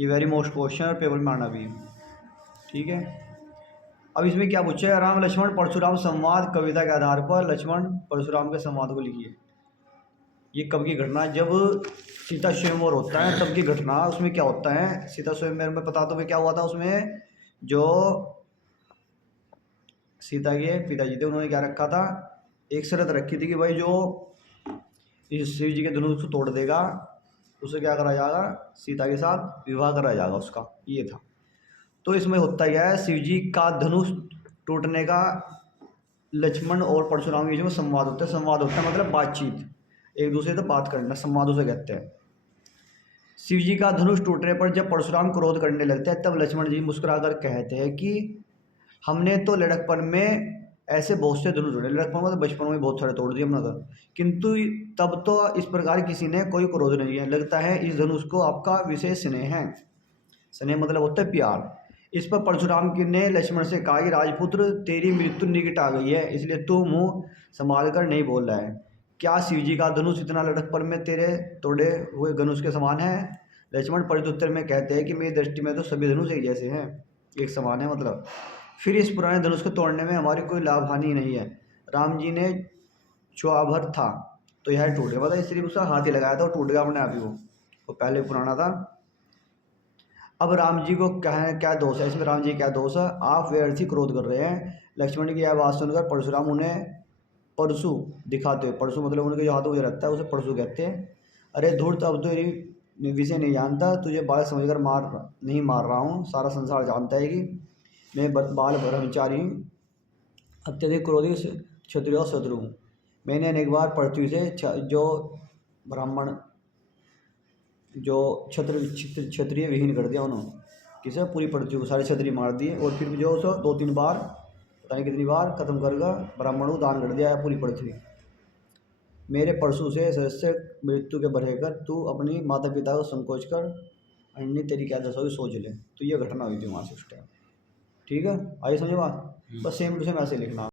ये very most question और paper में आना भी। ठीक है, अब इसमें क्या पूछा है, राम लक्ष्मण परशुराम संवाद कविता के आधार पर लक्ष्मण परशुराम के संवाद को लिखिए। ये कब की घटना है, जब सीता स्वयंवर होता है तब की घटना। उसमें क्या होता है, सीता स्वयंवर में बता दो क्या हुआ था उसमें। जो सीता के पिताजी थे उन्होंने क्या रखा था, एक शर्त रखी थी कि भाई जो इस शिव जी के धनुष को तोड़ देगा उसे क्या करा जाएगा, सीता के साथ विवाह करा जाएगा उसका, ये था। तो इसमें होता क्या है, शिव जी का धनुष टूटने का लक्ष्मण और परशुराम के बीच में संवाद होता है। संवाद होता है मतलब बातचीत, एक दूसरे से बात करना, संवाद उसे कहते हैं। शिव जी का धनुष टूटने पर जब परशुराम क्रोध करने लगते हैं तब लक्ष्मण जी मुस्कुराकर कहते हैं कि हमने तो लड़कपन में ऐसे बहुत से धनुष तोड़े, लड़कपन में तो बचपन में बहुत सारे तोड़ दिए हमने तो, किंतु तब तो इस प्रकार किसी ने कोई क्रोध नहीं है, लगता है इस धनुष को आपका विशेष स्नेह है। स्नेह मतलब होता है प्यार। इस पर परशुराम ने लक्ष्मण से कहा कि राजपुत्र तेरी मृत्यु निकट आ गई है, इसलिए तू मुंह संभाल कर नहीं बोल रहा है। क्या शिव जी का धनुष इतना लड़कपन में तेरे तोड़े हुए धनुष के समान है। लक्ष्मण प्रत्युत्तर में कहते हैं कि मेरी दृष्टि में तो सभी धनुष एक जैसे हैं, एक समान है मतलब। फिर इस पुराने धनुष को तोड़ने में हमारी कोई लाभ हानि नहीं है। राम जी ने छुआभर था तो यह टूट गया, मतलब इसलिए उसका हाथ ही लगाया था और टूट गया अपने आप ही, वो पहले पुराना था। अब राम जी को क्या दोष है इसमें, राम जी क्या दोष है, आप व्यर्थ ही क्रोध कर रहे हैं। लक्ष्मण की यह बात सुनकर परशुराम उन्हें परशु दिखाते हुए, परशु मतलब उनके जो हाथों में रहता है उसे परशु कहते हैं। अरे धूर्त, अब तो ये विषय नहीं जानता, तुझे बाल समझकर मार रहा हूँ। सारा संसार जानता है कि मैं बाल ब्रह्मचारी अत्यधिक क्रोधी क्षत्रिय और शत्रु हूँ। मैंने अनेक बार पृथ्वी से जो ब्राह्मण जो क्षत्रिय विहीन कर दिया उन्होंने, किसे, पूरी पृथ्वी को सारे क्षत्रिय मार दिए, और फिर भी जो उसको 2-3 बार पता नहीं कितनी बार खत्म करके ब्राह्मणों को दान कर दिया है पूरी पृथ्वी। मेरे परशु से सदस्य मृत्यु के बढ़ेकर तू अपनी माता पिता को संकोच कर अन्य तेरी क्या दशा होगी सोच ले। तो ये घटना हुई थी वहाँ से उस टाइम। ठीक है, आइए समझे बात, बस सेम टू सेम ऐसे लिखना।